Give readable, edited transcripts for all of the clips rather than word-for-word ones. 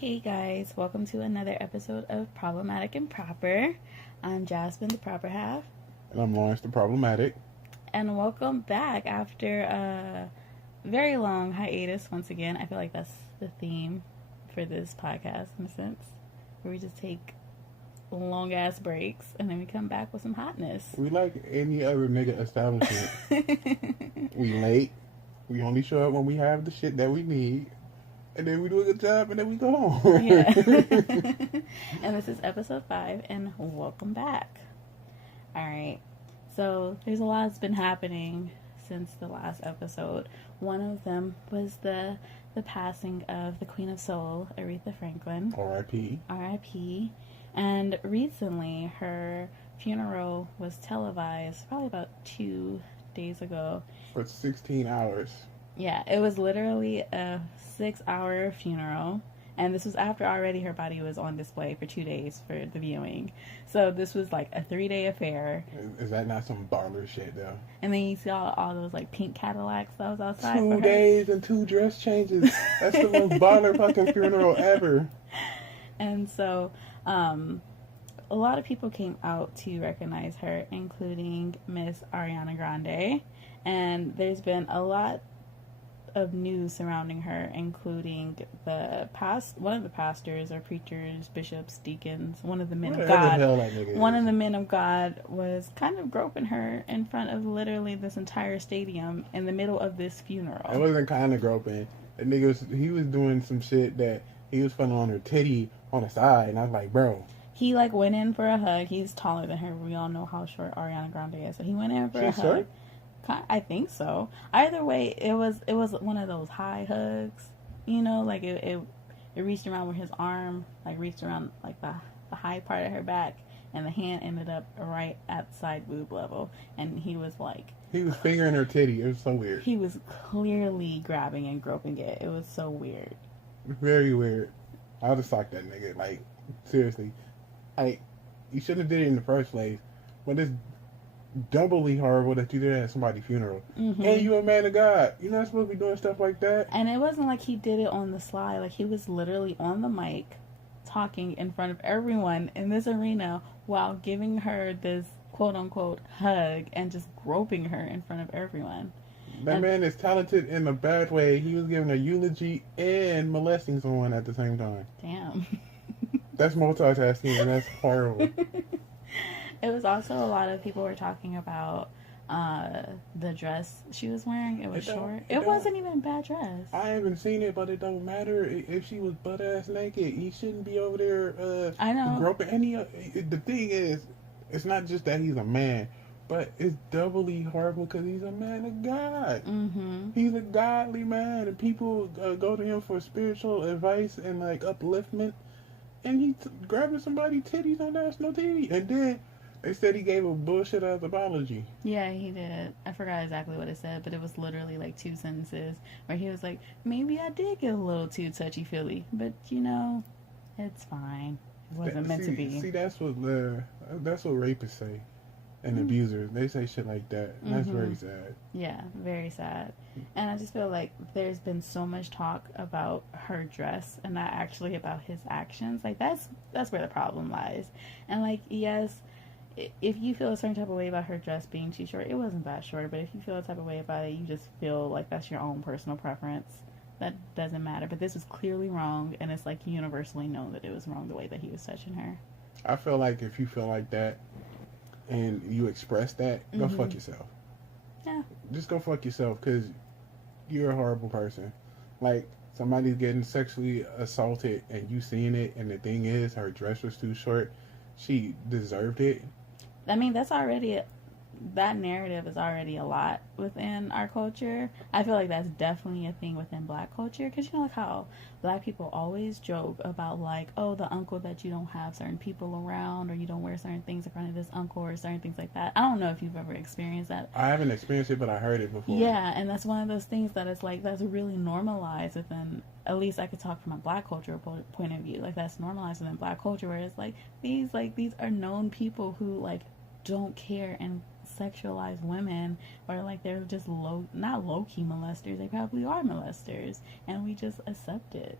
Hey guys, welcome to another episode of Problematic and Proper. I'm Jasmine, the proper half. And I'm Lawrence, the problematic. And welcome back after a very long hiatus once again. I feel like that's the theme for this podcast in a sense, where we just take long ass breaks and then we come back with some hotness. We like any other nigga establishment. We late. We only show up when we have the shit that we need. And then we do a good job and then we go home. Yeah. And this is episode 5 and welcome back. Alright. So there's a lot that's been happening since the last episode. One of them was the passing of the Queen of Soul, Aretha Franklin. R.I.P. R.I.P. And recently her funeral was televised probably about 2 days ago. For 16 hours. Yeah, it was literally a 6-hour funeral. And this was after already her body was on display for 2 days for the viewing. So this was like a 3-day affair. Is that not some baller shit, though? And then you see all those like pink Cadillacs that was outside. 2 days and 2 dress changes. That's the most baller fucking funeral ever. And so, a lot of people came out to recognize her, including Miss Ariana Grande. And there's been a lot of news surrounding her, including one of the pastors or preachers, bishops, deacons, one of the men of God. One of the men of God was kind of groping her in front of literally this entire stadium in the middle of this funeral. It wasn't kind of groping. The nigga he was doing some shit that he was funning on her titty on the side, and I was like, bro. He like went in for a hug. He's taller than her. We all know how short Ariana Grande is, so he went in for a hug. Short? I think so. Either way, it was one of those high hugs, you know, like it reached around where his arm like reached around like the high part of her back, and the hand ended up right at side boob level, and he was fingering her titty. It was so weird. He was clearly grabbing and groping it. It was so weird. Very weird. I would have socked that nigga. Like, seriously. Like, you shouldn't have did it in the first place. But it's doubly horrible that you did it at somebody's funeral. Mm-hmm. And you a man of God. You're not supposed to be doing stuff like that. And it wasn't like he did it on the sly. Like, he was literally on the mic talking in front of everyone in this arena while giving her this quote-unquote hug and just groping her in front of everyone. That man is talented in a bad way. He was giving a eulogy and molesting someone at the same time. Damn. That's multitasking, and that's horrible. It was also a lot of people were talking about the dress she was wearing. It was short. It wasn't even a bad dress. I haven't seen it, but it don't matter if she was butt ass naked. He shouldn't be over there. I know. Groping any. The thing is, it's not just that he's a man, but it's doubly horrible because he's a man of God. Mm-hmm. He's a godly man, and people go to him for spiritual advice and like upliftment. And he grabbing somebody's titties on national TV, and then they said he gave a bullshit ass apology. Yeah, he did. I forgot exactly what it said, but it was literally like 2 sentences where he was like, maybe I did get a little too touchy-feely, but you know, it's fine. It wasn't meant to be. See, that's what rapists say and abusers. They say shit like that, and that's very sad. Yeah, very sad. And I just feel like there's been so much talk about her dress and not actually about his actions. Like, that's where the problem lies. And like, yes, if you feel a certain type of way about her dress being too short, it wasn't that short, but if you feel a type of way about it, you just feel like that's your own personal preference. That doesn't matter. But this was clearly wrong, and it's like universally known that it was wrong the way that he was touching her. I feel like if you feel like that and you express that, go fuck yourself. Yeah. Just go fuck yourself, because you're a horrible person. Like, somebody's getting sexually assaulted and you seeing it, and the thing is, her dress was too short. She deserved it. I mean, that narrative is already a lot within our culture. I feel like that's definitely a thing within Black culture, because you know, like how Black people always joke about like, oh, the uncle that you don't have certain people around, or you don't wear certain things in front of this uncle, or certain things like that. I don't know if you've ever experienced that. I haven't experienced it, but I heard it before. Yeah, and that's one of those things that it's like, that's really normalized within, at least I could talk from a Black culture point of view. Like, that's normalized within Black culture, where it's like these are known people who like don't care and sexualize women, or like they're just not low-key molesters. They probably are molesters, and we just accept it.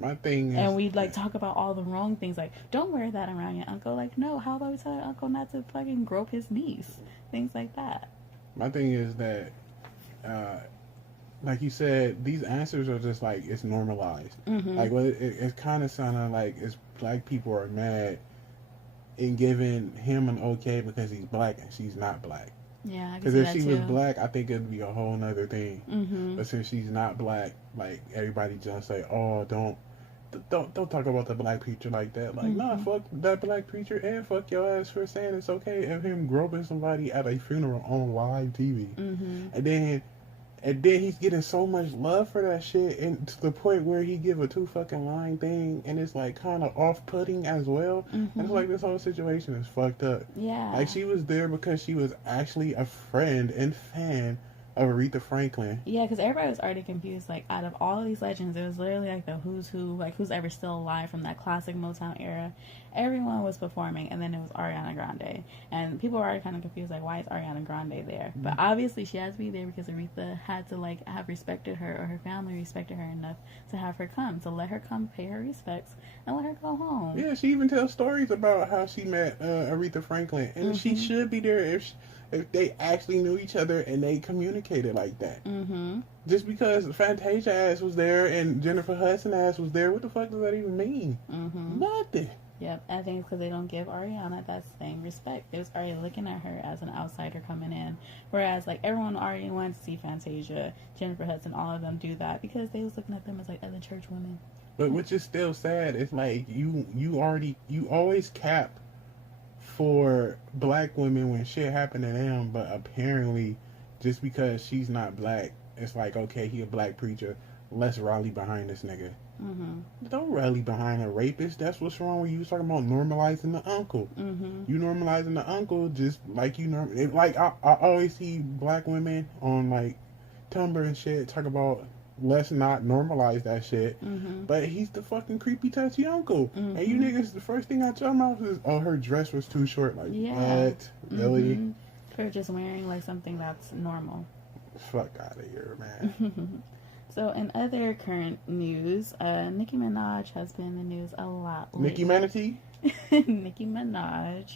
My thing is, and we'd like talk about all the wrong things, like don't wear that around your uncle. Like, no, how about we tell your uncle not to fucking grope his niece? Things like that. my thing is that, like you said, these answers are just like it's normalized. Mm-hmm. Like, well, it's kind of sounding like it's black people are mad in giving him an okay because he's black and she's not black. Yeah, because if she was black, I think it'd be a whole nother thing. Mm-hmm. But since she's not black, like everybody just say, "Oh, don't talk about the black preacher like that." Like, nah, fuck that black preacher and fuck your ass for saying it's okay of him groping somebody at a funeral on live TV. And then he's getting so much love for that shit, and to the point where he give a 2 fucking line thing, and it's like kind of off-putting as well. And it's like this whole situation is fucked up. Yeah. Like, she was there because she was actually a friend and fan of Aretha Franklin. Yeah, because everybody was already confused. Like, out of all of these legends, it was literally like the who's who, like who's ever still alive from that classic Motown era. Everyone was performing, and then it was Ariana Grande. And people were already kind of confused, like, why is Ariana Grande there? But obviously she has to be there because Aretha had to, like, have respected her, or her family respected her enough to have her come, to let her come pay her respects and let her go home. Yeah, she even tells stories about how she met Aretha Franklin. And she should be there if they actually knew each other and they communicated like that. Just because Fantasia ass was there and Jennifer Hudson ass was there, what the fuck does that even mean? Nothing. Yep, I think it's because they don't give Ariana that same respect. They was already looking at her as an outsider coming in. Whereas, like, everyone already wanted to see Fantasia, Jennifer Hudson, all of them do that because they was looking at them as, like, other church women. But which is still sad. It's like you always cap for black women when shit happened to them, but apparently just because she's not black, it's like, okay, he a black preacher, let's rally behind this nigga. Don't rally behind a rapist. That's what's wrong with you. Talking about normalizing the uncle. You normalizing the uncle just like you like I always see black women on like Tumblr and shit talk about let's not normalize that shit. But he's the fucking creepy touchy uncle. And you niggas, the first thing I tell them off is, oh, her dress was too short. Like, what? Really? For just wearing like something that's normal. Fuck out of here, man. So, in other current news, Nicki Minaj has been in the news a lot lately. Nicki Manatee? Nicki Minaj.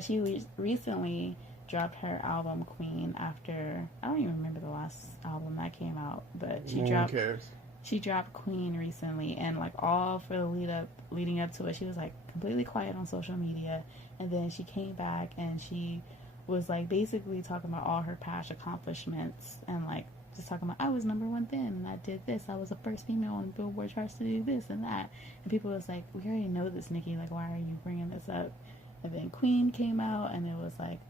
She recently dropped her album Queen after, I don't even remember the last album that came out, but she dropped Queen recently, and like all for the leading up to it, she was like completely quiet on social media, and then she came back and she was like basically talking about all her past accomplishments and like just talking about, I was number 1 then, and I did this. I was the first female on the Billboard charts to do this and that. And people was like, we already know this, Nicki. Like, why are you bringing this up? And then Queen came out, and it was like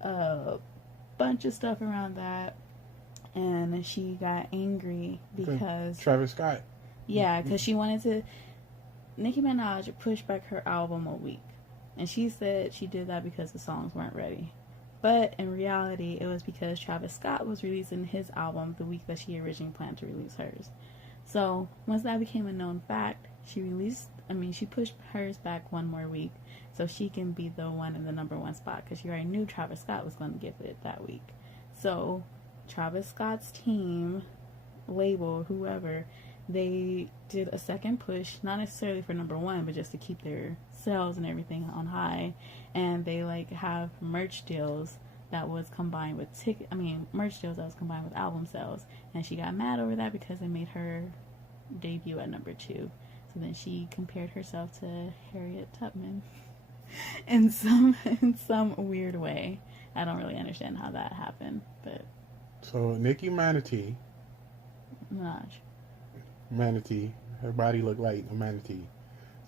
a bunch of stuff around that. And she got angry because Travis Scott. Yeah, because she wanted to. Nicki Minaj pushed back her album a week, and she said she did that because the songs weren't ready. But in reality, it was because Travis Scott was releasing his album the week that she originally planned to release hers. So once that became a known fact, she pushed hers back 1 more week so she can be the one in the number 1 spot, because she already knew Travis Scott was going to get it that week. So Travis Scott's team, label, whoever, they did a second push, not necessarily for number 1, but just to keep their sales and everything on high. And they like have merch deals that was combined with merch deals that was combined with album sales. And she got mad over that because it made her debut at number 2. So then she compared herself to Harriet Tubman in some weird way. I don't really understand how that happened, but so Nicki Manatee. Manatee. Her body looked like a manatee.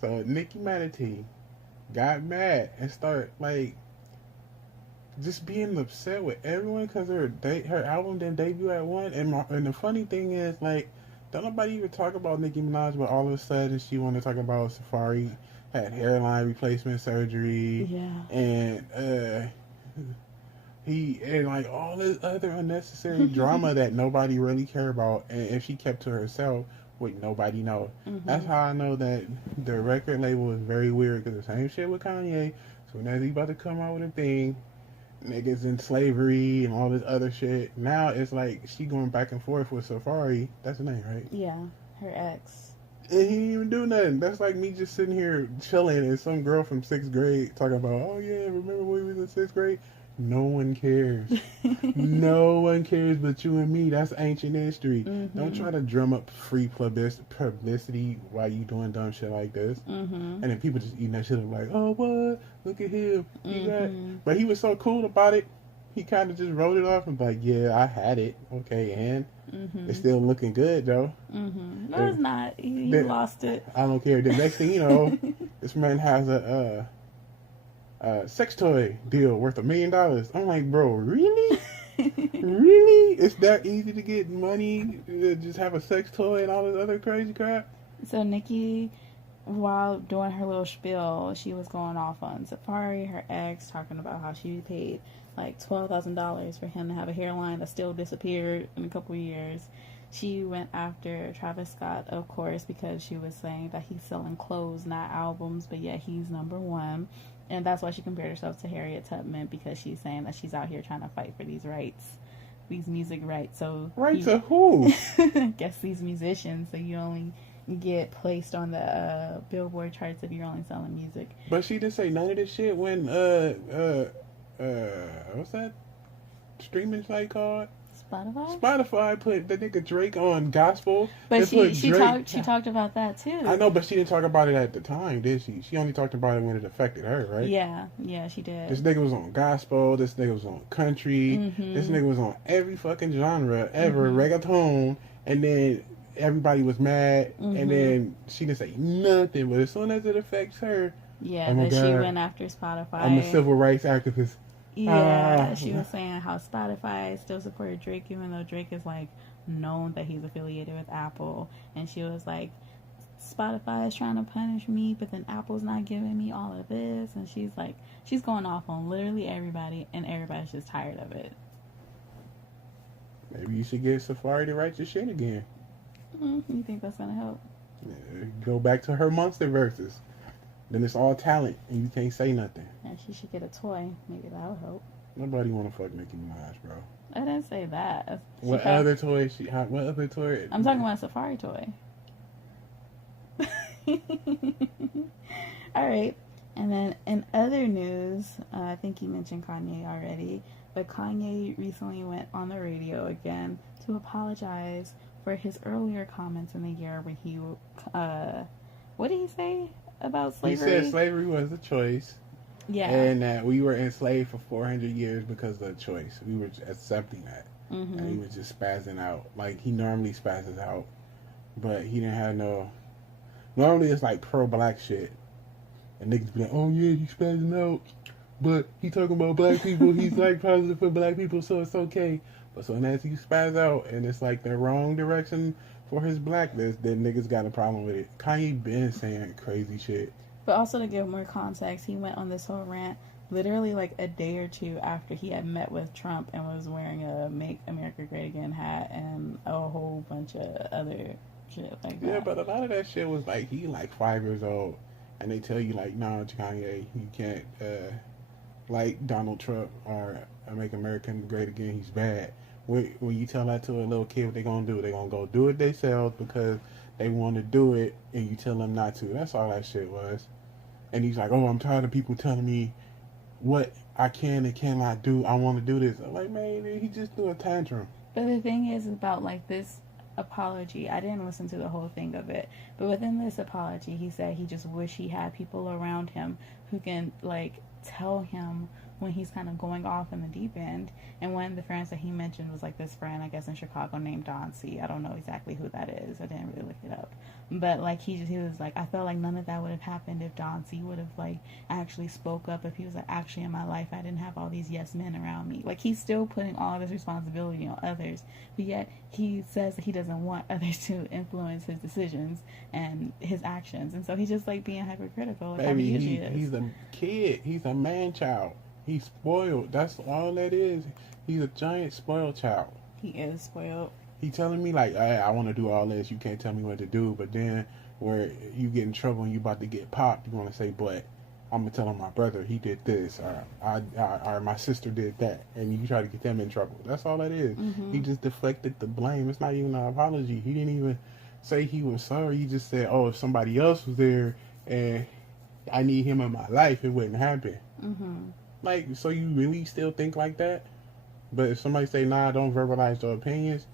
So Nicki Manatee got mad and started like just being upset with everyone because her album didn't debut at 1. And the funny thing is, like, don't nobody even talk about Nicki Minaj, but all of a sudden she wanted to talk about Safari had hairline replacement surgery. Yeah. And and like all this other unnecessary drama that nobody really care about, and if she kept to herself, would nobody know. That's how I know that the record label is very weird, because the same shit with Kanye. So now he's about to come out with a thing, niggas in slavery and all this other shit. Now it's like she going back and forth with Safari. That's the name, right? Yeah, her ex. And he didn't even do nothing. That's like me just sitting here chilling and some girl from 6th grade talking about, oh yeah, remember when we was in 6th grade? No one cares. No one cares but you and me. That's ancient history. Mm-hmm. Don't try to drum up free publicity while you doing dumb shit like this. Mm-hmm. And then people just eating that shit up like, oh what? Look at him. Mm-hmm. But he was so cool about it. He kind of just wrote it off and like, yeah, I had it. Okay, and it's still looking good, though. Mm-hmm. No, it's not. You lost it. I don't care. The next thing you know, this man has a sex toy deal worth $1 million. I'm like, bro, really? Really? It's that easy to get money? Just have a sex toy and all this other crazy crap? So Nicki, while doing her little spiel, she was going off on Safari, her ex, talking about how she paid like $12,000 for him to have a hairline that still disappeared in a couple of years. She went after Travis Scott, of course, because she was saying that he's selling clothes, not albums, but yet he's number one. And that's why she compared herself to Harriet Tubman, because she's saying that she's out here trying to fight for these rights, these music rights. So rights of who? I guess these musicians, so you only get placed on the Billboard charts if you're only selling music. But she didn't say none of this shit when what's that streaming site called? Spotify put the nigga Drake on gospel. But she talked about that too. I know, but she didn't talk about it at the time, did she? She only talked about it when it affected her, right? Yeah, she did. This nigga was on gospel. This nigga was on country. Mm-hmm. This nigga was on every fucking genre ever, reggaeton, and then everybody was mad, and then she didn't say nothing. But as soon as it affects her, then she went after Spotify. I'm a civil rights activist. Yeah, she was saying how Spotify still supported Drake, even though Drake is like known that he's affiliated with Apple. And she was like, Spotify is trying to punish me, but then Apple's not giving me all of this. And she's like, she's going off on literally everybody, and everybody's just tired of it. Maybe you should get Safari to write your shit again. You think that's gonna help? Yeah, go back to her monster verses. Then it's all talent, and you can't say nothing. And she should get a toy. Maybe that'll help. Nobody want to fuck Nicki Minaj, bro. I didn't say that. What other toy? What other toy? I'm talking about a Safari toy. All right. And then in other news, I think you mentioned Kanye already, but Kanye recently went on the radio again to apologize for his earlier comments in the year when he, what did he say about slavery? He said slavery was a choice. Yeah. And that we were enslaved for 400 years because of the choice. We were accepting that. Mm-hmm. And he was just spazzing out. Like he normally spazzes out. But he didn't have no... Normally it's like pro-black shit. And niggas be like, oh yeah, he's spazzing out. But he talking about black people. He's like positive for black people, so it's okay. But so as he spaz out and it's like the wrong direction for his blackness, then niggas got a problem with it. Kanye been saying crazy shit. But also to give more context, he went on this whole rant literally like a day or two after he had met with Trump and was wearing a Make America Great Again hat and a whole bunch of other shit like that. Yeah, but a lot of that shit was like, he like 5 years old. And they tell you like, no, Kanye, you can't like Donald Trump or Make America Great Again, he's bad. When you tell that to a little kid, what they gonna do? They gonna go do it themselves because they want to do it, and you tell them not to. That's all that shit was. And he's like, oh, I'm tired of people telling me what I can and cannot do. I want to do this. I'm like, man, he just threw a tantrum. But the thing is about like this apology, I didn't listen to the whole thing of it, but within this apology, he said he just wish he had people around him who can like tell him when he's kind of going off in the deep end. And one of the friends that he mentioned was like this friend, I guess in Chicago, named Don C. I don't know exactly who that is. I didn't really look it up. But like he was like, I felt like none of that would have happened if Don C would have like actually spoke up. If he was like, actually in my life I didn't have all these yes men around me. Like he's still putting all this responsibility on others, but yet he says that he doesn't want others to influence his decisions and his actions. And so he's just like being hypocritical. Like Baby, he usually is. He's a kid. He's a man child. He's spoiled. That's all that is. He's a giant spoiled child. He is spoiled. He telling me like, hey, I want to do all this. You can't tell me what to do. But then where you get in trouble and you about to get popped, you want to say, but I'm going to tell him my brother, he did this. Or my sister did that. And you try to get them in trouble. That's all that is. Mm-hmm. He just deflected the blame. It's not even an apology. He didn't even say he was sorry. He just said, "Oh, if somebody else was there and I need him in my life, it wouldn't happen." Mm-hmm. Like, so you really still think like that? But if somebody say, "Nah, don't verbalize your opinions,"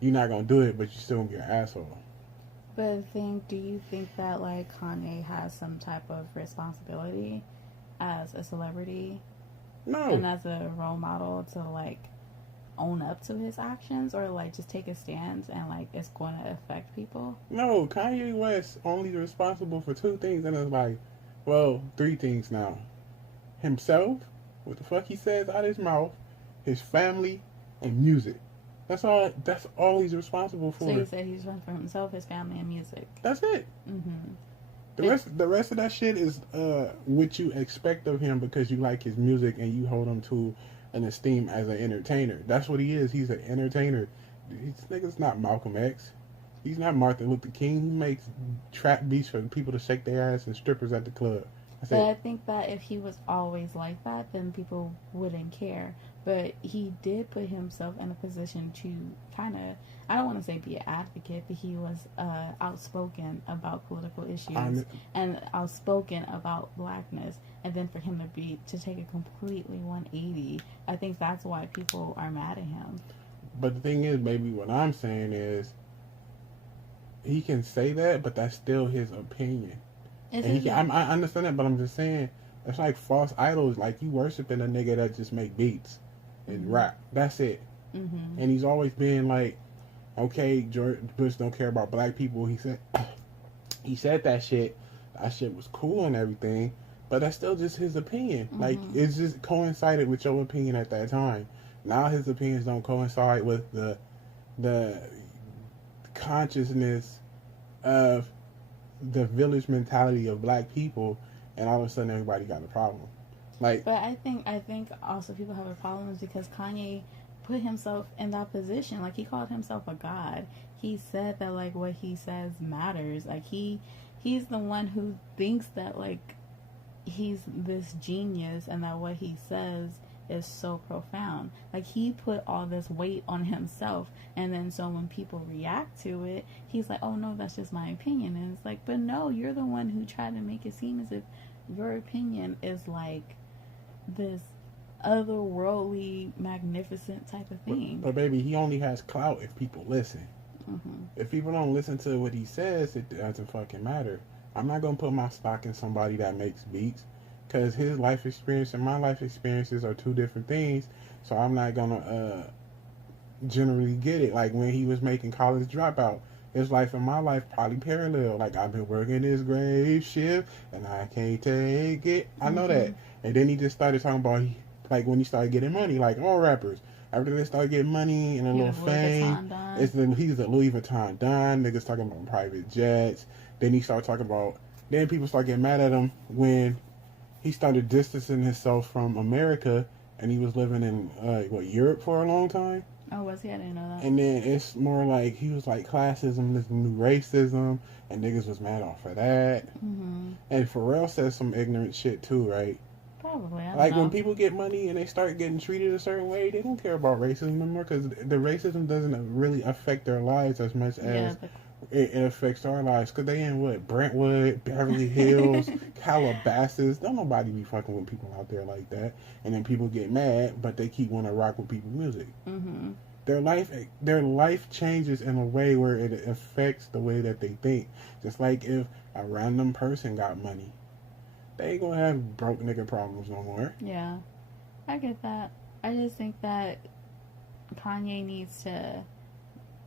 you're not gonna do it, but you still gonna be an asshole. But do you think that like Kanye has some type of responsibility as a celebrity No, and as a role model to like own up to his actions, or like just take a stance and like it's going to affect people? no. Kanye West only responsible for two things in his life. Well, three things now. Himself, what the fuck he says out his mouth, his family, and music. That's all. That's all he's responsible for. So you said he's run for himself, his family, and music. That's it. Mm-hmm. The rest of that shit is what you expect of him because you like his music and you hold him to an esteem as an entertainer. That's what he is. He's an entertainer. This nigga's not Malcolm X. He's not Martin Luther King. He makes trap beats for people to shake their ass and strippers at the club. But I think that if he was always like that, then people wouldn't care. But he did put himself in a position to kind of, I don't want to say be an advocate, but he was outspoken about political issues and outspoken about blackness. And then for him to take a completely 180, I think that's why people are mad at him. But the thing is, baby, what I'm saying is he can say that, but that's still his opinion. I understand that, but I'm just saying it's like false idols. Like you worshiping a nigga that just make beats and rap. That's it. Mm-hmm. And he's always been like, okay, George Bush don't care about black people. He said that shit. That shit was cool and everything, but that's still just his opinion. Mm-hmm. Like it's just coincided with your opinion at that time. Now his opinions don't coincide with the consciousness of the village mentality of black people, and all of a sudden everybody got a problem. Like, but I think also people have a problem is because Kanye put himself in that position. Like he called himself a god. He said that like what he says matters. Like he's the one who thinks that like he's this genius and that what he says is so profound. Like he put all this weight on himself, and then so when people react to it, he's like, oh no, that's just my opinion. And it's like, but no, you're the one who tried to make it seem as if your opinion is like this otherworldly magnificent type of thing. But baby, he only has clout if people listen. Mm-hmm. If people don't listen to what he says, it doesn't fucking matter. I'm not gonna put my stock in somebody that makes beats, because his life experience and my life experiences are two different things. So I'm not gonna generally get it. Like when he was making College Dropout, his life and my life probably parallel. Like I've been working this grave shift and I can't take it. I know that. And then he just started talking about like when he started getting money, like all rappers. After they started getting money and a little fame, he's the Louis Vuitton Don. Niggas talking about private jets. Then he started talking about. Then people start getting mad at him when he started distancing himself from America, and he was living in Europe for a long time. Oh, was he? I didn't know that. And then it's more like he was like classism, this new racism, and niggas was mad off of that. Mm-hmm. And Pharrell says some ignorant shit too, right? Probably. I don't like know. when people get money and they start getting treated a certain way, they don't care about racism anymore because the racism doesn't really affect their lives as much as it affects our lives. Because they in what? Brentwood, Beverly Hills, Calabasas. Don't nobody be fucking with people out there like that. And then people get mad, but they keep wanting to rock with people's music. Mm-hmm. Their life changes in a way where it affects the way that they think. Just like if a random person got money, they ain't gonna have broke nigga problems no more. Yeah, I get that. I just think that Kanye needs to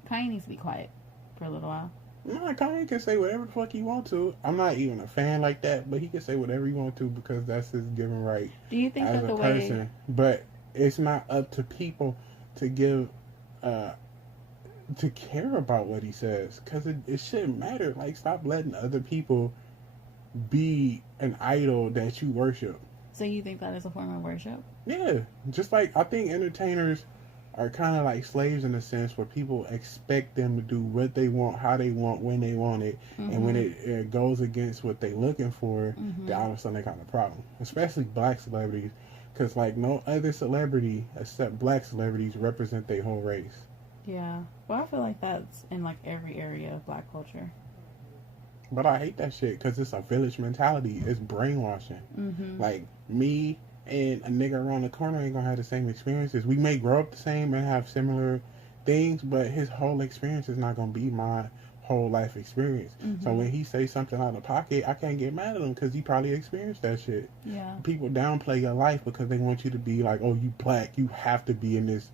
be quiet for a little while. Nah, Kanye can say whatever the fuck he want to. I'm not even a fan like that, but he can say whatever he want to because that's his given right. Do you think as that the person. way? But it's not up to people to give to care about what he says because it shouldn't matter. Like, stop letting other people be an idol that you worship. So you think that is a form of worship? Yeah, just like I think entertainers are kind of like slaves in a sense where people expect them to do what they want, how they want, when they want it, and when it goes against what they're looking for, then all of a sudden they got a problem. Especially black celebrities, because like no other celebrity except black celebrities represent their whole race. Yeah. Well, I feel like that's in like every area of Black culture. But I hate that shit because it's a village mentality. It's brainwashing. Mm-hmm. Like, me and a nigga around the corner ain't gonna have the same experiences. We may grow up the same and have similar things, but his whole experience is not gonna be my whole life experience. So Mm-hmm. when he say something out of pocket, I can't get mad at him because he probably experienced that shit. Yeah. People downplay your life because they want you to be like, oh, you black, you have to be in this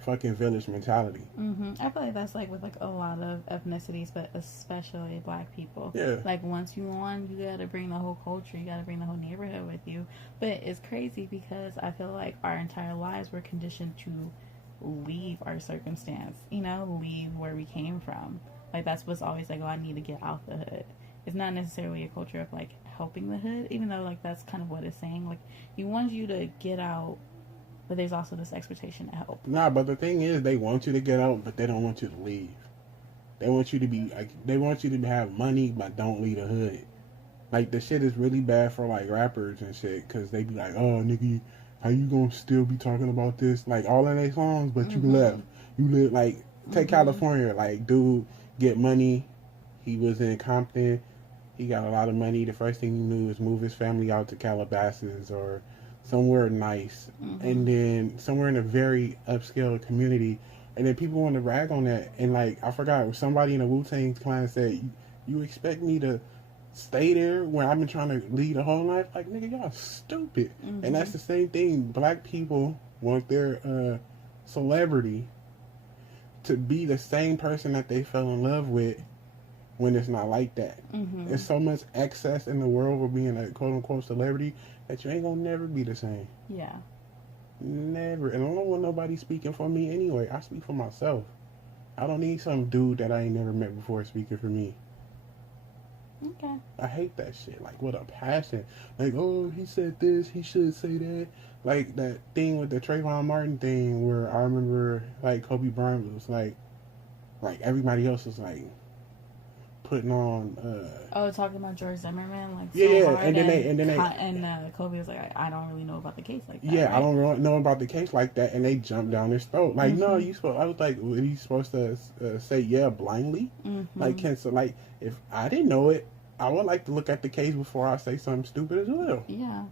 fucking village mentality. Mm-hmm. I feel like that's like with like a lot of ethnicities, but especially Black people. Yeah. Like once you on, you gotta bring the whole culture, you gotta bring the whole neighborhood with you. But it's crazy because I feel like our entire lives were conditioned to leave our circumstance, you know, leave where we came from. Like that's what's always like, oh, I need to get out the hood. It's not necessarily a culture of like helping the hood, even though like that's kind of what it's saying. Like he wants you to get out, but there's also this expectation to help. Nah, but the thing is, they want you to get out, but they don't want you to leave. They want you to be like, they want you to have money, but don't leave the hood. Like the shit is really bad for like rappers and shit, cause they be like, oh nigga, how you gonna still be talking about this? Like all in their songs, but you left. You live like take California, like dude get money. He was in Compton. He got a lot of money. The first thing he knew was move his family out to Calabasas or somewhere nice, and then somewhere in a very upscale community, and then people want to rag on that. And like I forgot, somebody in the Wu-Tang Clan said, "You expect me to stay there when I've been trying to lead a whole life?" Like nigga, y'all stupid. And that's the same thing. Black people want their celebrity to be the same person that they fell in love with when it's not like that. There's so much excess in the world for being a quote unquote celebrity that you ain't gonna never be the same. Yeah. Never. And I don't want nobody speaking for me anyway. I speak for myself. I don't need some dude that I ain't never met before speaking for me. Okay. I hate that shit. Like, what a passion. Like, oh, he said this, he should say that. Like, that thing with the Trayvon Martin thing where I remember, like, Kobe Bryant was like everybody else was, like, putting on, talking about George Zimmerman, like, yeah, so hard, and Kobe was like, I don't really know about the case like that. Yeah, right? I don't really know about the case like that, and they jumped down his throat. Like, no, you supposed. I was like, are you supposed to say yeah blindly? Like, like, if I didn't know it, I would like to look at the case before I say something stupid as well. Yeah.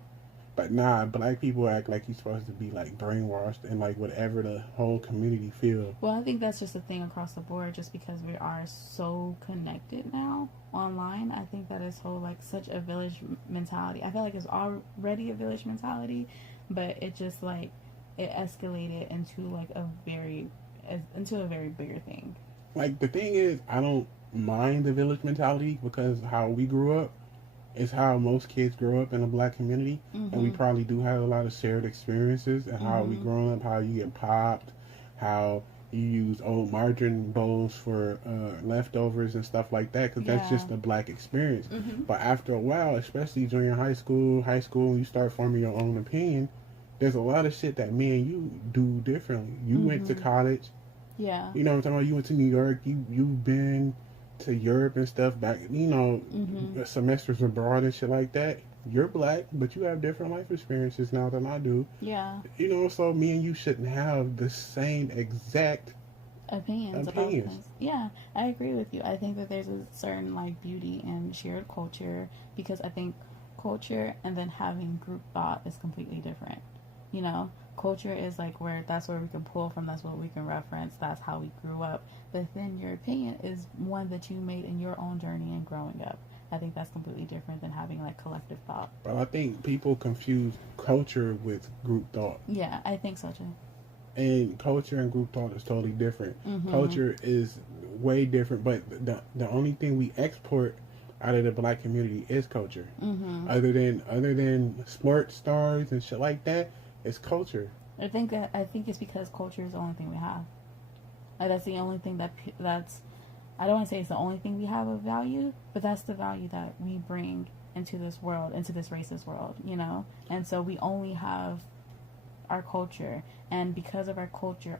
But nah, black people act like you're supposed to be like brainwashed and like whatever the whole community feel. Well, I think that's just a thing across the board, just because we are so connected now online. I think that is whole like such a village mentality. I feel like it's already a village mentality, but it just like it escalated into like a very bigger thing. Like the thing is, I don't mind the village mentality because how we grew up is how most kids grow up in a black community, and we probably do have a lot of shared experiences and how we grown up, how you get popped, how you use old margarine bowls for leftovers and stuff like that, because that's just a black experience. But after a while, especially junior high school, when you start forming your own opinion, there's a lot of shit that me and you do differently. You went to college. Yeah. You know what I'm talking about? You went to New York. You've been to Europe and stuff back, you know, semesters abroad and shit like that. You're black, but you have different life experiences now than I do. Yeah. You know, so me and you shouldn't have the same exact opinions. About things. Yeah, I agree with you. I think that there's a certain like beauty in shared culture, because I think culture and then having group thought is completely different. You know, culture is like that's where we can pull from, that's what we can reference, that's how we grew up. But then your opinion is one that you made in your own journey and growing up. I think that's completely different than having like collective thought. But I think people confuse culture with group thought. Yeah, I think so too. And culture and group thought is totally different. Culture is way different, but the only thing we export out of the black community is culture. Other than sports stars and shit like that, it's culture. I think it's because culture is the only thing we have. Like that's the only thing that's I don't want to say it's the only thing we have of value, but that's the value that we bring into this world, into this racist world, you know? And so we only have our culture, and because of our culture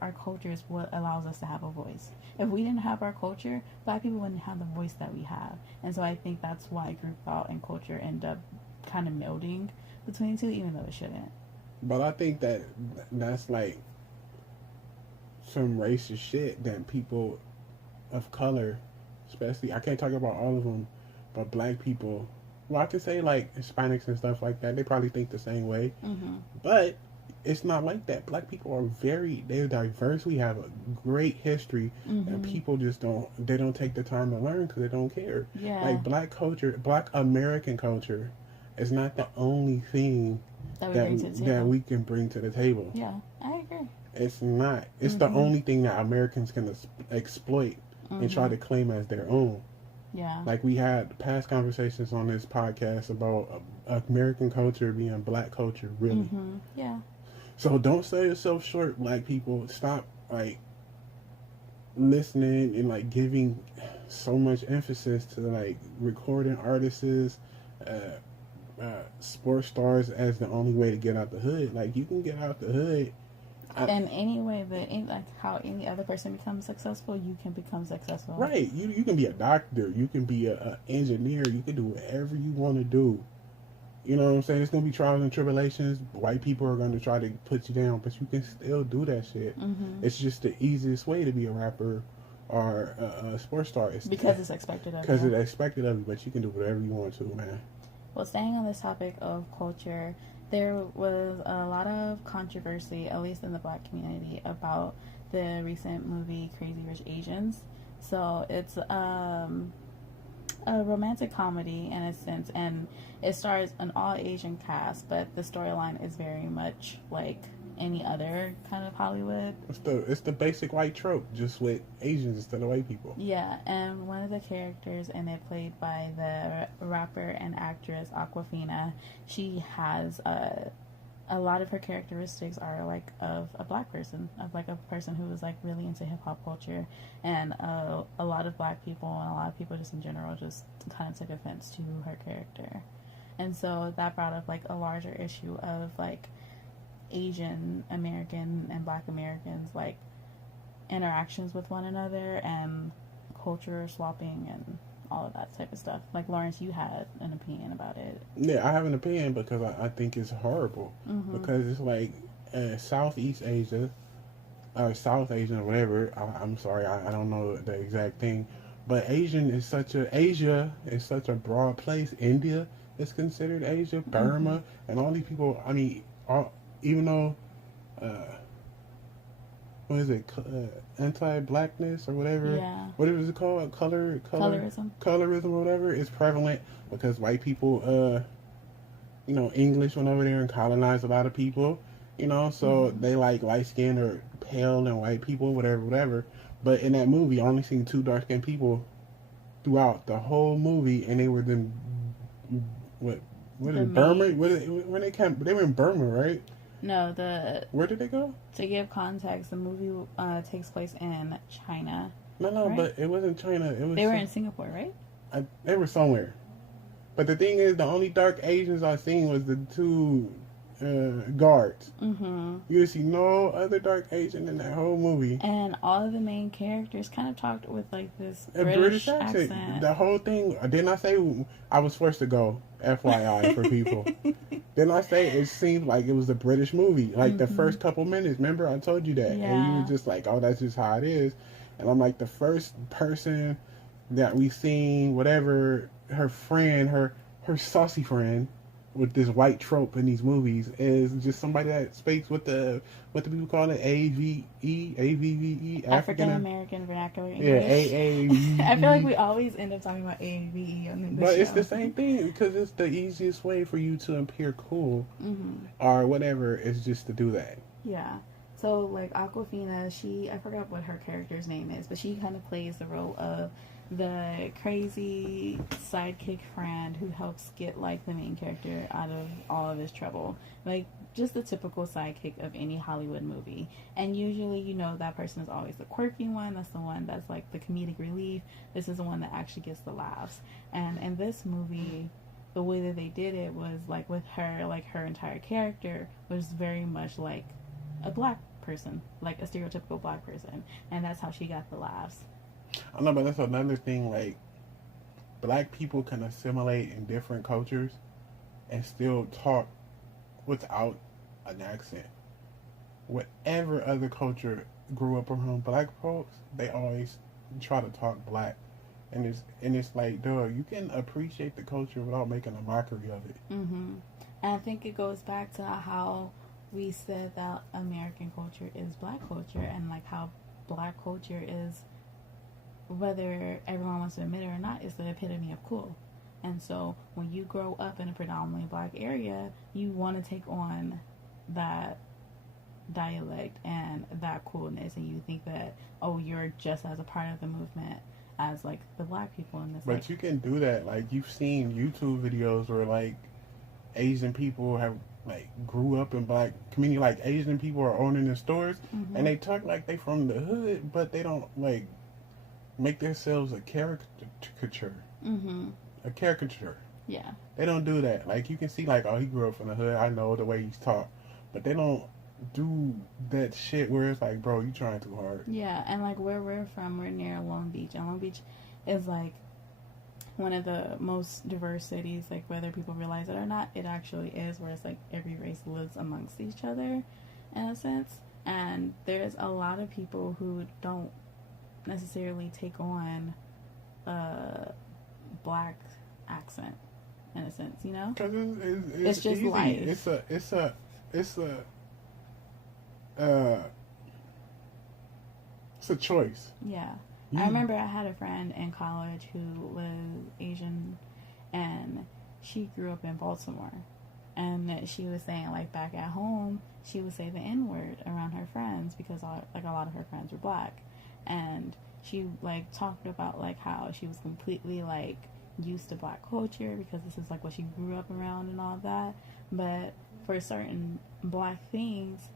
is what allows us to have a voice. If we didn't have our culture, black people wouldn't have the voice that we have. And so I think that's why group thought and culture end up kind of melding between the two, even though it shouldn't. But I think that's like some racist shit that people of color, especially, I can't talk about all of them, but black people, well, I can say like Hispanics and stuff like that, they probably think the same way. But it's not like that. Black people are they're diverse. We have a great history, and people just they don't take the time to learn because they don't care. Yeah. Like black culture, black American culture is not the only thing that we can bring to the table. Yeah, I agree. It's not. It's the only thing that Americans can exploit and try to claim as their own. Yeah. Like we had past conversations on this podcast about American culture being black culture, really. Yeah. So don't sell yourself short, black people. Stop like listening and like giving so much emphasis to like recording artists, sports stars as the only way to get out the hood. Like you can get out the hood. And any way that, like how any other person becomes successful, you can become successful. Right. You can be a doctor. You can be an engineer. You can do whatever you want to do. You know what I'm saying? It's going to be trials and tribulations. White people are going to try to put you down, but you can still do that shit. It's just the easiest way to be a rapper or a sports star. Because it's expected of you. Because it's expected of you, but you can do whatever you want to, man. Well, staying on this topic of culture, there was a lot of controversy, at least in the black community, about the recent movie Crazy Rich Asians. So it's a romantic comedy in a sense, and it stars an all Asian cast, but the storyline is very much like any other kind of Hollywood. It's the basic white trope, just with Asians instead of white people. Yeah, and one of the characters in it, played by the rapper and actress Awkwafina, she has a lot of her characteristics are like of a black person, of like a person who was like really into hip hop culture, and a lot of black people and a lot of people just in general just kind of took offense to her character, and so that brought up like a larger issue of like Asian American and Black Americans like interactions with one another and culture swapping and all of that type of stuff. Like Lawrence, you had an opinion about it. Yeah, I have an opinion because I think it's horrible. Because it's like Southeast Asia or South Asian or whatever. I'm sorry, I don't know the exact thing, but Asia is such a broad place. India is considered Asia, Burma, and all these people. I mean, even though what is it, anti-blackness or whatever? Yeah. What is it called? Colorism. Colorism or whatever is prevalent because white people, English went over there and colonized a lot of people, so they like light-skinned or pale and white people, whatever. But in that movie, I only seen 2 dark-skinned people throughout the whole movie, and they were them. What is Burma? When they were in Burma, right? No, where did they go? To give context, the movie takes place in China. No, right? But it wasn't China. They were in Singapore, right? They were somewhere. But the thing is, the only dark Asians I seen was the 2 guards. You didn't see no other dark Asian in that whole movie. And all of the main characters kind of talked with like this British accent. The whole thing. Didn't I say I was forced to go? FYI for people. Didn't I say it seemed like it was a British movie? Like the first couple minutes. Remember I told you that, and you were just like, "Oh, that's just how it is." And I'm like, the first person that we seen, whatever, her friend, her saucy friend, with this white trope in these movies is just somebody that speaks with the what do people call it, AVE, African American Vernacular English. Yeah, I feel like we always end up talking about AVE on this But show. it's the same thing because it's the easiest way for you to appear cool or whatever is just to do that. Yeah. So like Awkwafina, I forgot what her character's name is, but she kind of plays the role of the crazy sidekick friend who helps get like the main character out of all of his trouble. Like just the typical sidekick of any Hollywood movie. And usually, that person is always the quirky one. That's the one that's like the comedic relief. This is the one that actually gets the laughs. And in this movie, the way that they did it was like with her, like her entire character was very much like a black person, like a stereotypical black person. And that's how she got the laughs. I know, but that's another thing, like, black people can assimilate in different cultures and still talk without an accent. Whatever other culture grew up around black folks, they always try to talk black. And it's like, dog, you can appreciate the culture without making a mockery of it. Mm-hmm. And I think it goes back to how we said that American culture is black culture, and like how black culture is, whether everyone wants to admit it or not, is the epitome of cool. And so when you grow up in a predominantly black area, you want to take on that dialect and that coolness, and you think that, oh, you're just as a part of the movement as like the black people in this. But like, you can do that. Like, you've seen YouTube videos where like Asian people have like grew up in black community, like Asian people are owning the stores, mm-hmm. and they talk like they from the hood, but they don't like make themselves a caricature. Mm-hmm. A caricature. Yeah. They don't do that. Like, you can see like, oh, he grew up in the hood, I know the way he's taught, but they don't do that shit where it's like, bro, you trying too hard. Yeah, and like where we're from, we're near Long Beach, and Long Beach is like one of the most diverse cities, like whether people realize it or not, it actually is, where it's like every race lives amongst each other in a sense. And there's a lot of people who don't necessarily take on a black accent in a sense, you know, because it's just easy. life. It's a choice. Yeah. I remember I had a friend in college who was Asian, and she grew up in Baltimore, and she was saying like back at home she would say the N-word around her friends because like a lot of her friends were black, and she like talked about like how she was completely like used to black culture because this is like what she grew up around and all that, but for certain black things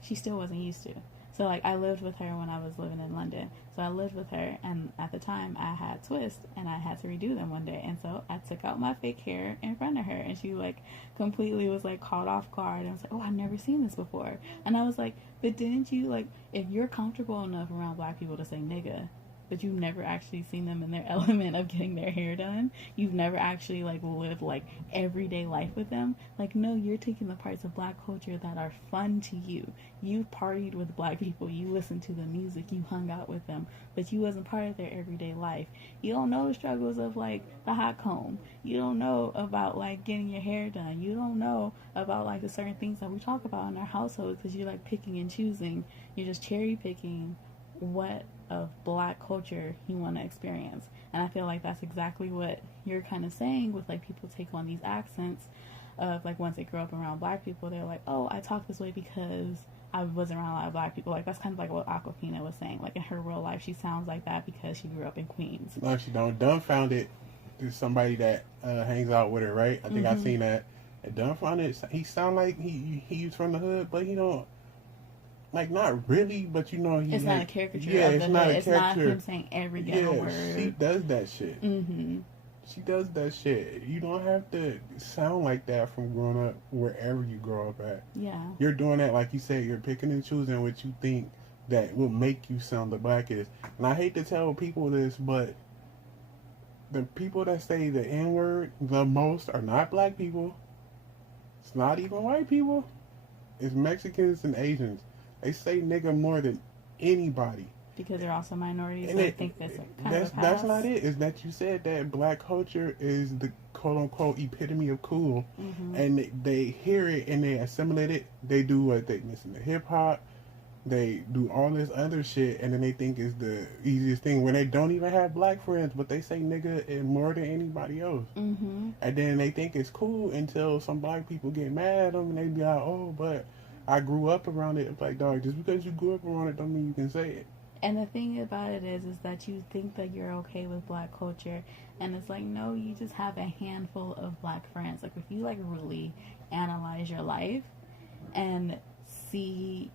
she still wasn't used to. So, like, I lived with her when I was living in London. So, I lived with her, and at the time, I had twists, and I had to redo them one day. And so, I took out my fake hair in front of her, and she, like, completely was, like, caught off guard. And was like, oh, I've never seen this before. And I was like, but didn't you, like, if you're comfortable enough around black people to say nigga, but you've never actually seen them in their element of getting their hair done, you've never actually like lived like everyday life with them, like, no, you're taking the parts of black culture that are fun to you. You've partied with black people, you listened to the music, you hung out with them, but you wasn't part of their everyday life. You don't know the struggles of like the hot comb. You don't know about like getting your hair done. You don't know about like the certain things that we talk about in our household because you're like picking and choosing. You're just cherry picking what of black culture you want to experience. And I feel like that's exactly what you're kind of saying with like people take on these accents of like once they grow up around black people, they're like, oh, I talk this way because I was around a lot of black people. Like that's kind of like what Aquafina was saying. Like in her real life she sounds like that because she grew up in Queens. No, she don't. Dumbfounded is somebody that hangs out with her, right? I think I've seen that. And Dumbfounded, he sound like he's from the hood, but he don't. Like, not really, but you know, it's not a caricature. Yeah, of it's not a it's caricature. Not him saying every ghetto word. She does that shit. Mm-hmm. She does that shit. You don't have to sound like that from growing up wherever you grow up at. Yeah. You're doing that, like you said, you're picking and choosing what you think that will make you sound the blackest. And I hate to tell people this, but the people that say the N-word the most are not black people. It's not even white people. It's Mexicans and Asians. They say nigga more than anybody. Because they're also minorities, and so I think that's not it. Is that you said that black culture is the quote unquote epitome of cool, and they hear it and they assimilate it. They do what they listen to hip hop, they do all this other shit, and then they think is the easiest thing when they don't even have black friends, but they say nigga and more than anybody else. And then they think it's cool until some black people get mad at them and they be like, oh, but I grew up around it. It's like, dog, just because you grew up around it don't mean you can say it. And the thing about it is that you think that you're okay with black culture, and it's like, no, you just have a handful of black friends. Like, if you like really analyze your life and see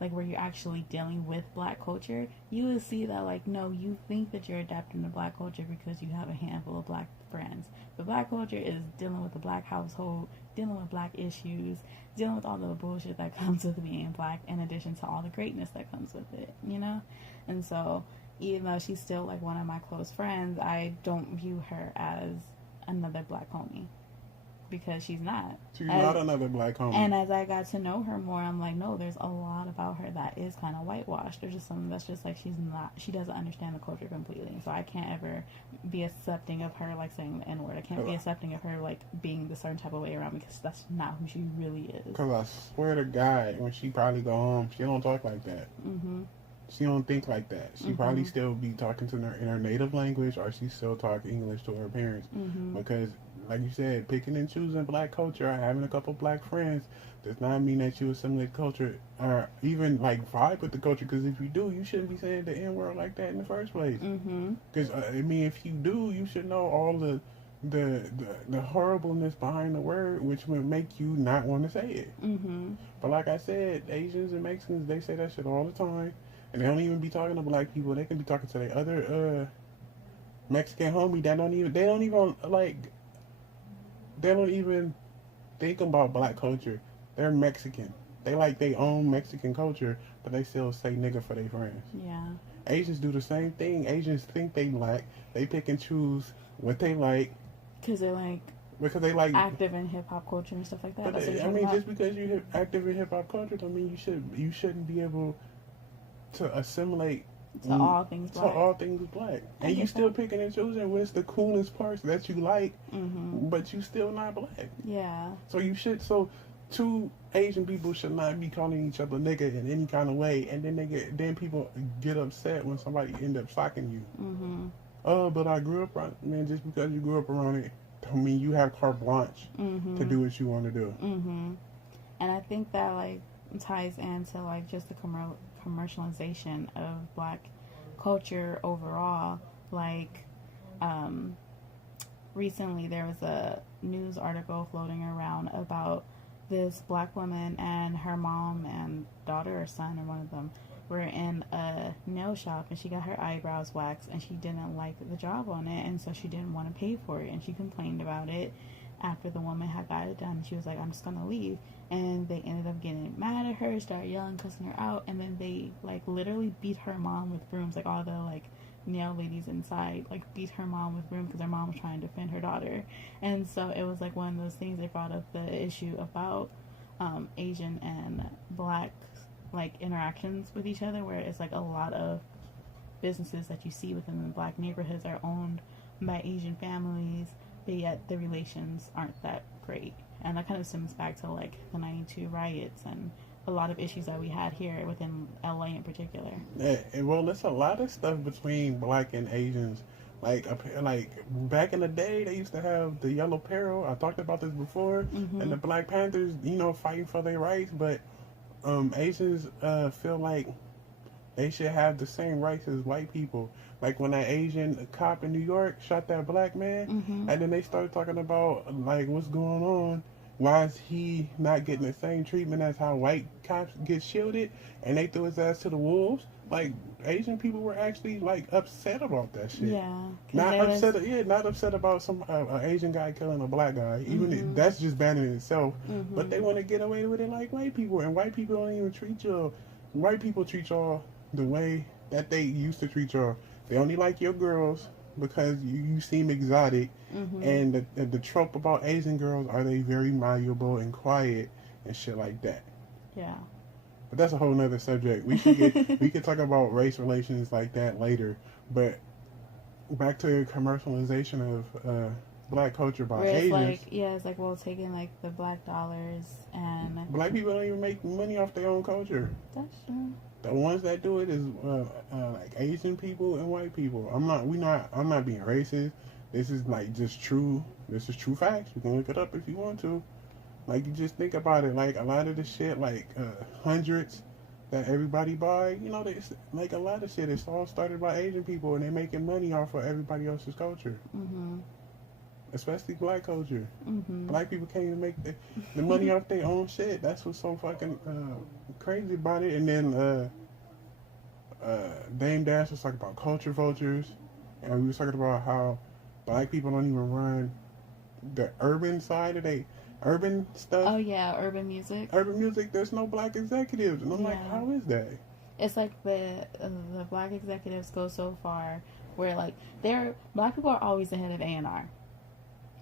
like where you're actually dealing with black culture, you will see that like, no, you think that you're adapting to black culture because you have a handful of black friends. But black culture is dealing with the black household, dealing with black issues, dealing with all the bullshit that comes with being black, in addition to all the greatness that comes with it, you know? And so, even though she's still like one of my close friends, I don't view her as another black homie. because she's not. She's not another black homie. And as I got to know her more, I'm like, no, there's a lot about her that is kind of whitewashed. There's just something that's just like she doesn't understand the culture completely. So I can't ever be accepting of her like saying the N-word. I can't be accepting of her like being the certain type of way around me, because that's not who she really is. Because I swear to God, when she probably go home, she don't talk like that. Mm-hmm. She don't think like that. She probably still be talking to her in her native language, or she still talk English to her parents. Because, like you said, picking and choosing black culture, or having a couple black friends, does not mean that you assimilate culture, or even like vibe with the culture. Because if you do, you shouldn't be saying the N-word like that in the first place. Because I mean, if you do, you should know all the horribleness behind the word, which would make you not want to say it. But like I said, Asians and Mexicans, they say that shit all the time. And they don't even be talking to black people. They can be talking to their other Mexican homie that they don't even think about black culture. They're Mexican. They like their own Mexican culture, but they still say nigga for their friends. Yeah. Asians do the same thing. Asians think they black. They pick and choose what they like. Because they like active in hip hop culture and stuff like that. But I mean, just because you're active in hip hop culture, don't mean you shouldn't be able to assimilate to all things black. And you still picking and choosing what's the coolest parts that you like, but you still not black. Yeah. So two Asian people should not be calling each other nigga in any kind of way, and then people get upset when somebody end up socking you. Oh, but I grew up around, man, just because you grew up around it don't mean you have carte blanche to do what you want to do. And I think that like ties into like just the commercialization of black culture overall. Like recently there was a news article floating around about this black woman, and her mom and daughter or son, or one of them, were in a nail shop, and she got her eyebrows waxed, and she didn't like the job on it, and so she didn't want to pay for it, and she complained about it after the woman had got it done. She was like, I'm just gonna leave. And they ended up getting mad at her, started yelling, cussing her out, and then they like literally beat her mom with brooms. Like all the like nail ladies inside like beat her mom with brooms because her mom was trying to defend her daughter. And so it was like one of those things. They brought up the issue about Asian and black like interactions with each other, where it's like a lot of businesses that you see within the black neighborhoods are owned by Asian families, but yet the relations aren't that great. And that kind of stems back to like the 92 riots and a lot of issues that we had here within LA in particular. Yeah, well, there's a lot of stuff between black and Asians. Like back in the day, they used to have the Yellow Peril. I talked about this before, and the Black Panthers, fighting for their rights. But Asians feel like they should have the same rights as white people. Like when that Asian cop in New York shot that black man, and then they started talking about like what's going on. Why is he not getting the same treatment as how white cops get shielded? And they threw his ass to the wolves. Like Asian people were actually like upset about that shit. Yeah. Not upset about some Asian guy killing a black guy. Even that's just bad in itself. But they want to get away with it like white people, and white people don't even treat y'all. White people treat y'all the way that they used to treat y'all. They only like your girls because you seem exotic, and the trope about Asian girls are they very malleable and quiet and shit like that. Yeah. But that's a whole nother subject. We could talk about race relations like that later. But back to commercialization of black culture by Asians. It's like taking like the black dollars and black people don't even make money off their own culture. That's true. The ones that do it is like Asian people and white people. I'm not being racist. This is like just true. This is true facts. You can look it up if you want to. Like you just think about it. Like a lot of the shit, like hundreds that everybody buy. They like a lot of shit. It's all started by Asian people, and they're making money off of everybody else's culture. Especially black culture. Black people can't even make the money off their own shit. That's what's so fucking crazy about it. And then Dame Dash was talking about culture vultures, and we was talking about how black people don't even run the urban side of urban stuff. Oh yeah, urban music. Urban music. There's no black executives, and I'm like, how is that? It's like the black executives go so far where like black people are always ahead of A&R.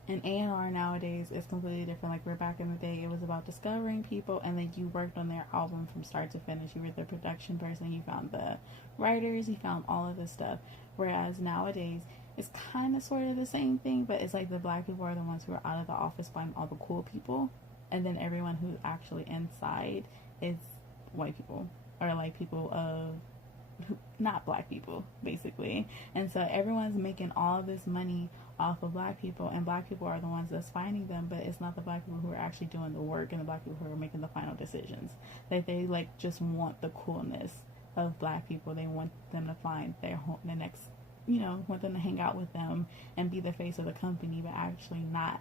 And A&R nowadays is completely different. Like, we're back in the day, it was about discovering people, and then you worked on their album from start to finish. You were the production person, you found the writers, you found all of this stuff. Whereas nowadays, it's kind of sort of the same thing, but it's like the black people are the ones who are out of the office finding all the cool people, and then everyone who's actually inside is white people, or like people of not black people, basically. And so everyone's making all of this money off of black people, and black people are the ones that's finding them, but it's not the black people who are actually doing the work, and the black people who are making the final decisions. That they like just want the coolness of black people. They want them to find their next, want them to hang out with them and be the face of the company, but actually not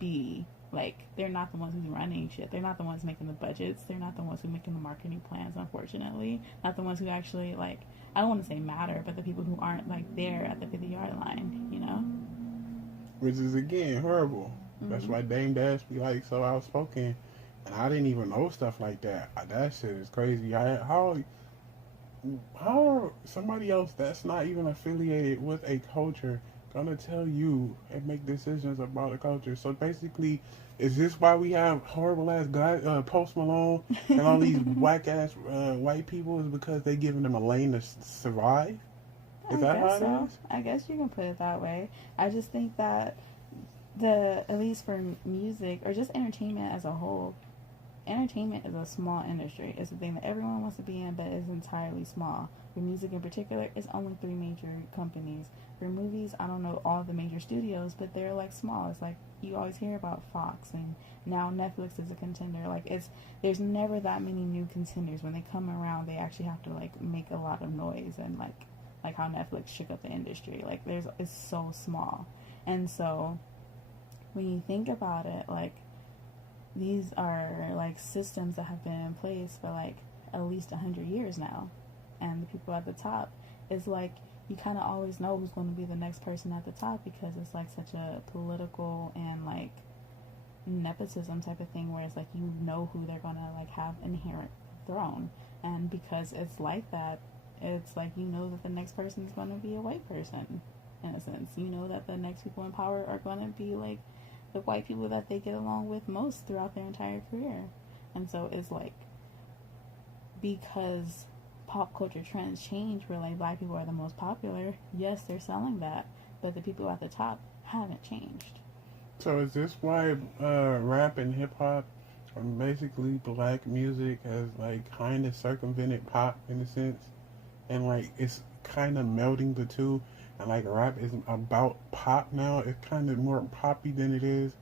be like, they're not the ones who's running shit. They're not the ones making the budgets. They're not the ones who are making the marketing plans, unfortunately. Not the ones who actually, like, I don't want to say matter, but the people who aren't, like, there at the 50-yard line, Which is, again, horrible. Mm-hmm. That's why Dame Dash be, like, so outspoken. And I didn't even know stuff like that. That shit is crazy. How somebody else that's not even affiliated with a culture gonna tell you and make decisions about a culture? So basically, is this why we have horrible ass guys, Post Malone and all these whack ass white people? Is because they giving them a lane to survive? Is that how it is? I guess you can put it that way. I just think that at least for music or just entertainment as a whole, entertainment is a small industry. It's a thing that everyone wants to be in, but it's entirely small. For music in particular, it's only 3 major companies. For movies, I don't know all the major studios, but they're like small. It's like you always hear about Fox, and now Netflix is a contender. Like, there's never that many new contenders. When they come around, they actually have to like make a lot of noise, and like how Netflix shook up the industry. Like, it's so small. And so when you think about it, like, these are like systems that have been in place for like at least 100 years now, and the people at the top, is like, you kind of always know who's going to be the next person at the top, because it's like such a political and like nepotism type of thing, where it's like, who they're going to like have inherent throne. And because it's like that, it's like, that the next person is going to be a white person, in a sense. That the next people in power are going to be like the white people that they get along with most throughout their entire career. And so it's like, because pop culture trends change, where like black people are the most popular, yes, they're selling that, but the people at the top haven't changed. So is this why rap and hip hop, or basically black music, has like kind of circumvented pop in a sense, and like it's kind of melding the two, and like rap is about pop now? It's kind of more poppy than it is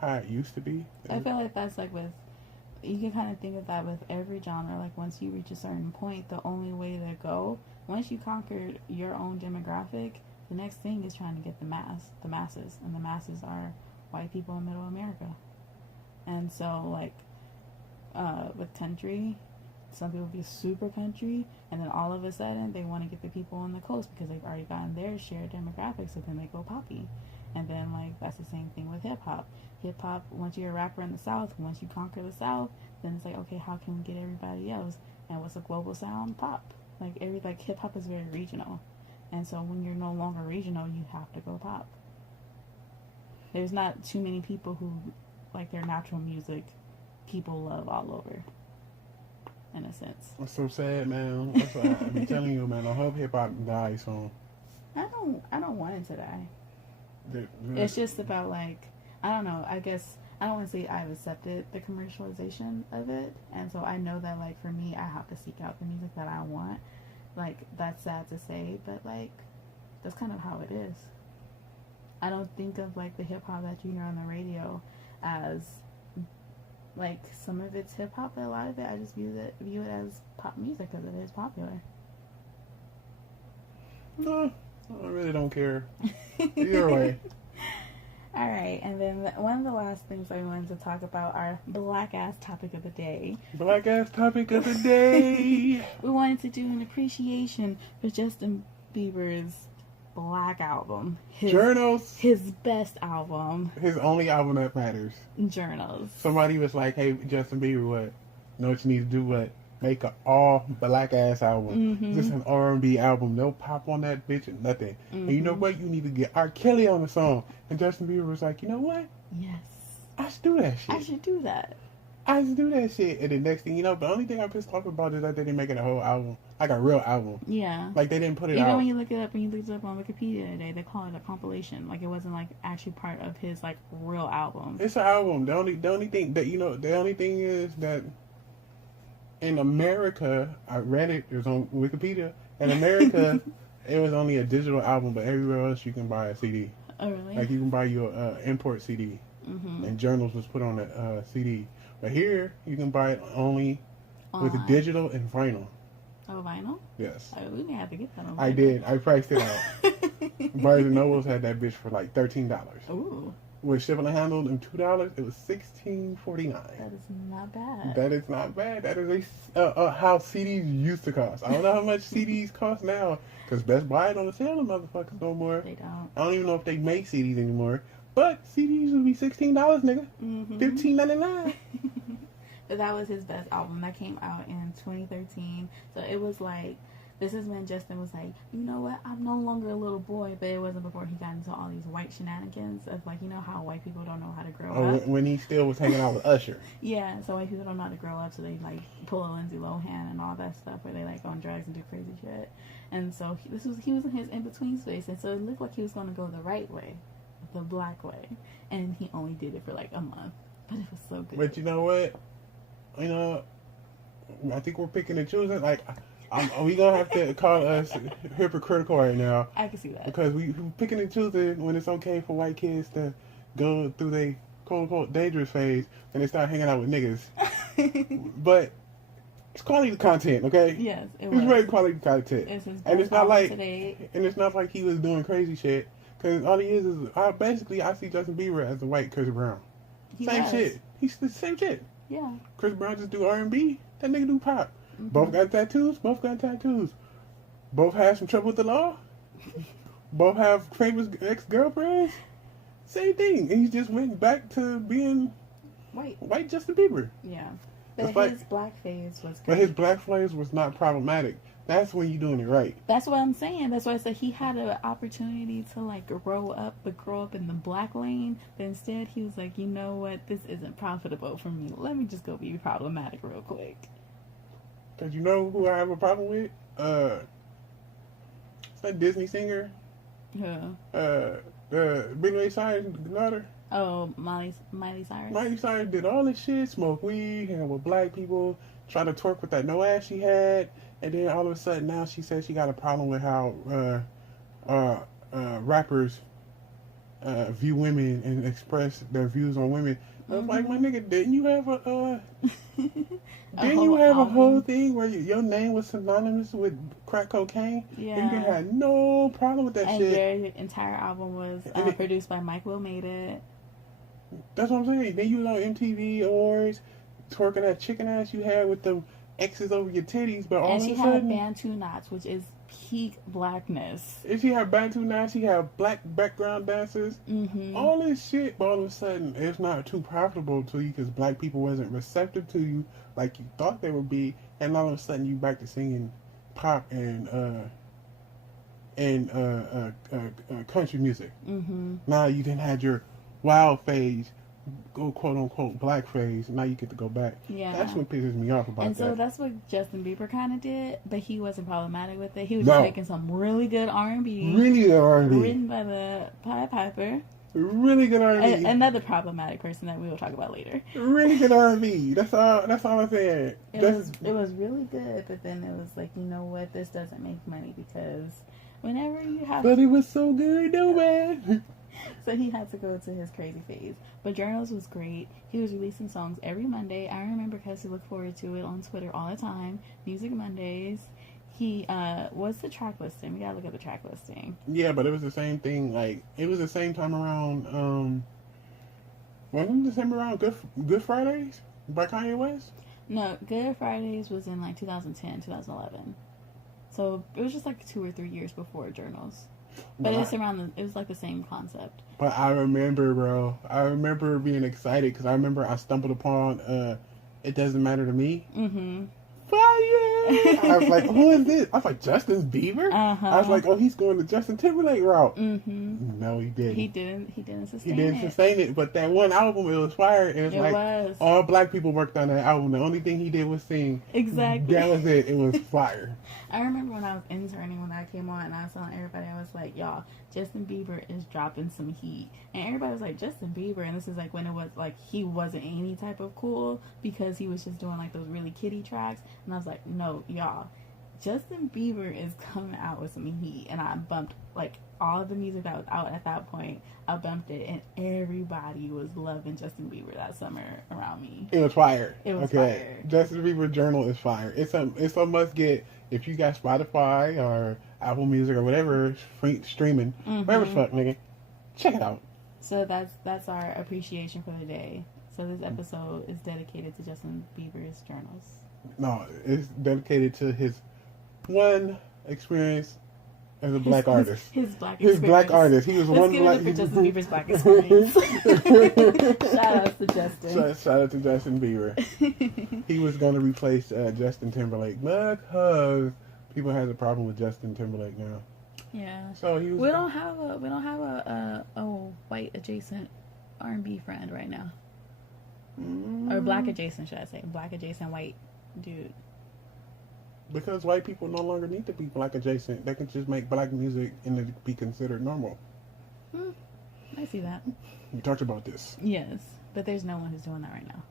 how it used to be. I feel like that's like you can kind of think of that with every genre. Like, once you reach a certain point, the only way to go, once you conquered your own demographic, the next thing is trying to get the masses, and the masses are white people in middle America. And so, like, with country, some people be super country, and then all of a sudden they want to get the people on the coast because they've already gotten their share of demographics, so then they go poppy. And then, like, that's the same thing with hip-hop. Hip-hop, once you're a rapper in the South, once you conquer the South, then it's like, okay, how can we get everybody else? And what's a global sound? Pop. Like, hip-hop is very regional. And so when you're no longer regional, you have to go pop. There's not too many people who, like, their natural music, people love all over, in a sense. That's so sad, man. That's what I be telling you, man. I hope hip-hop dies soon. I don't want it to die. It's just about, like, I don't know, I guess, I don't want to say I've accepted the commercialization of it, and so I know that, like, for me, I have to seek out the music that I want. Like, that's sad to say, but, like, that's kind of how it is. I don't think of, like, the hip-hop that you hear on the radio as, like, some of it's hip-hop, but a lot of it, I just view it as pop music because it is popular. No, I really don't care. Either way. Alright, and then one of the last things I wanted to talk about, our black-ass topic of the day. Black-ass topic of the day! We wanted to do an appreciation for Justin Bieber's Black album. Journals. His best album. His only album that matters. Journals. Somebody was like, hey, Justin Bieber, what? Know what you need to do, what? make an all black ass album. Mm-hmm. Just an R&B album. No pop on that bitch or nothing. Mm-hmm. And you know what? You need to get R. Kelly on the song. And Justin Bieber was like, you know what? Yes. I should do that shit. I should do that. I should do that shit. And the next thing you know, the only thing I'm pissed off about is that they didn't make it a whole album. Like a real album. Yeah. Like they didn't put it Even out. when you look it up, when you looked it up on Wikipedia today, they call it a compilation. Like it wasn't like actually part of his like real album. It's an album. The only thing that the only thing is that in America, I read it. It was on Wikipedia. In America, it was only a digital album, but everywhere else you can buy a CD. Oh really? Like you can buy your import CD, and Journals was put on a CD. But here you can buy it only with digital and vinyl. Oh, vinyl? Yes. Oh, we may have to get that on vinyl. I did. I priced it out. Barnes and Nobles had that bitch for like $13. Ooh. With shipping and handled and $2, it was $16.49. That is not bad. That is not bad. That is how CDs used to cost. I don't know how much CDs cost now because Best Buy don't sell them motherfuckers no more. They don't. I don't even know if they make CDs anymore. But CDs would be $16, nigga. Mm-hmm. $15.99. But that was his best album. That came out in 2013. So it was like, this is when Justin was like, you know what, I'm no longer a little boy. But it wasn't before he got into all these white shenanigans of like, you know how white people don't know how to grow up. When he still was hanging out with Usher. Yeah, so white people don't know how to grow up, so they like pull a Lindsay Lohan and all that stuff where they like on drugs and do crazy shit. And so he was in his in-between space, and so it looked like he was going to go the right way, the black way. And he only did it for like a month. But it was so good. But you know what? You know, I think we're picking and choosing. Like, we gonna have to call us hypocritical right now. I can see that because we picking and choosing when it's okay for white kids to go through their quote unquote dangerous phase and they start hanging out with niggas. But it's quality content, okay? Yes, it was very quality content. And it's not like he was doing crazy shit. Because all he is basically I see Justin Bieber as the white Chris Brown. Same shit. He's the same shit. Yeah. Chris Brown just do R&B. That nigga do pop. Mm-hmm. Both got tattoos. Both have some trouble with the law. Both have famous ex-girlfriends. Same thing. And he just went back to being white Justin Bieber. Yeah. But his blackface was great. But his blackface was not problematic. That's when you're doing it right. That's what I'm saying. That's why I said he had an opportunity to like grow up in the black lane. But instead he was like, you know what? This isn't profitable for me. Let me just go be problematic real quick. Because you know who I have a problem with? It's that Disney singer. Who? Billy Cyrus' daughter. Oh, Miley Cyrus? Miley Cyrus did all this shit, smoke weed, hang out with black people, try to twerk with that no ass she had, and then all of a sudden now she says she got a problem with how rappers view women and express their views on women. I was like, my nigga, didn't you have a whole thing where your name was synonymous with crack cocaine? Yeah. And you had no problem with that shit. And their entire album was produced by Mike Will Made It. That's what I'm saying. Then you know MTV Awards, twerking that chicken ass you had with them X's over your titties, but all of a sudden... And she had Bantu knots, which is peak blackness. If she had Bantu knots, she had black background dancers. Mm-hmm. All this shit, but all of a sudden, it's not too profitable to you because black people wasn't receptive to you like you thought they would be, and all of a sudden you back to singing pop and country music. Mm-hmm. Now you didn't have your wild phase, go quote unquote black phase. Now you get to go back. Yeah, that's what pisses me off about that. And so that's what Justin Bieber kind of did, but he wasn't problematic with it. He was just making some really good R&B, written by the Pied Piper. Really good R&B. Another problematic person that we will talk about later. Really good R&B. That's all I'm saying. It was really good, but then it was like, you know what? This doesn't make money because whenever you have. But it was so good, though, man. So he had to go to his crazy phase. But Journals was great. He was releasing songs every Monday. I remember because he looked forward to it on Twitter all the time. Music Mondays. He, what's the track listing? We gotta look at the track listing. Yeah, but it was the same thing. Like, it was the same time around, wasn't it the same around Good Fridays by Kanye West? No, Good Fridays was in like 2010, 2011. So it was just like 2 or 3 years before Journals. But it was like the same concept. But I remember, bro. I remember being excited because I remember I stumbled upon It Doesn't Matter to Me. Mm-hmm. 5 I was like, who is this? I was like, Justin Bieber? I was like, oh, he's going the Justin Timberlake route. No, he didn't. He didn't sustain it. He didn't sustain it, but that one album, it was fire. And it was. All black people worked on that album. The only thing he did was sing. Exactly. That was it. It was fire. I remember when I was interning, when I came on, and I was telling everybody, I was like, y'all, Justin Bieber is dropping some heat. And everybody was like, Justin Bieber, and this is like when it was like he wasn't any type of cool because he was just doing like those really kiddie tracks. And I was like, no, y'all, Justin Bieber is coming out with some heat. And I bumped like all the music that was out at that point. I bumped it, and everybody was loving Justin Bieber that summer around me. It was fire. It was fire. Justin Bieber Journal is fire. It's a must get if you got Spotify or Apple Music or whatever streaming, whatever the fuck, nigga. Check it out. So that's our appreciation for the day. So this episode is dedicated to Justin Bieber's journals. No, it's dedicated to his one experience as a black artist. His black experience. His black artist. He was one black. For Justin Bieber's black experience. Shout out to Justin. Shout out to Justin Bieber. He was going to replace Justin Timberlake because people have a problem with Justin Timberlake now. Yeah. So he was. We don't have a white adjacent R&B friend right now. Or black adjacent, should I say? Black adjacent white dude. Because white people no longer need to be black adjacent. They can just make black music and it be considered normal. I see that. We talked about this. Yes, but there's no one who's doing that right now.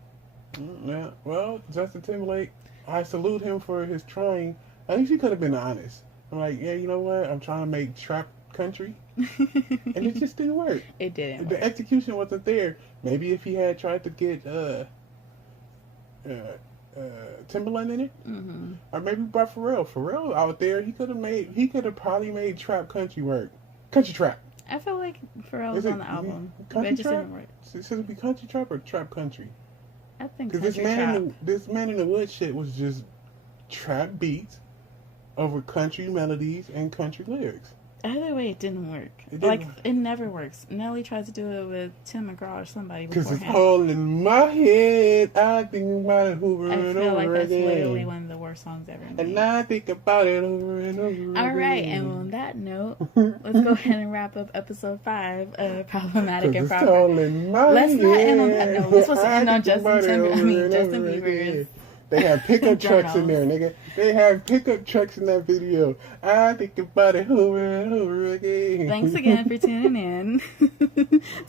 Yeah. Well, Justin Timberlake, I salute him for his trying. At least he could have been honest. I'm like, yeah, you know what? I'm trying to make trap country. And it just didn't work. It didn't. The execution wasn't there. Maybe if he had tried to get Timberland in it, or maybe brought Pharrell out there, he could have probably made trap country work. Country trap. I feel like Pharrell was on the album. Country just trap? didn't work. Should it be country trap or trap country? I think because country trap. This man in the wood shit was just trap beats over country melodies and country lyrics. Either way, it didn't work. It never works. Nelly tries to do it with Tim McGraw or somebody beforehand. Because it's all in my head. I think about it over and over again. I feel like that's literally one of the worst songs ever made. And I think about it over and over again. All right, and on that note, let's go ahead and wrap up episode 5 of Problematic and Proper. Let's not end on that note. We're supposed to end on Justin Bieber's. They have pickup trucks in there, nigga. They have pickup trucks in that video. I think about it over and over again. Thanks again for tuning in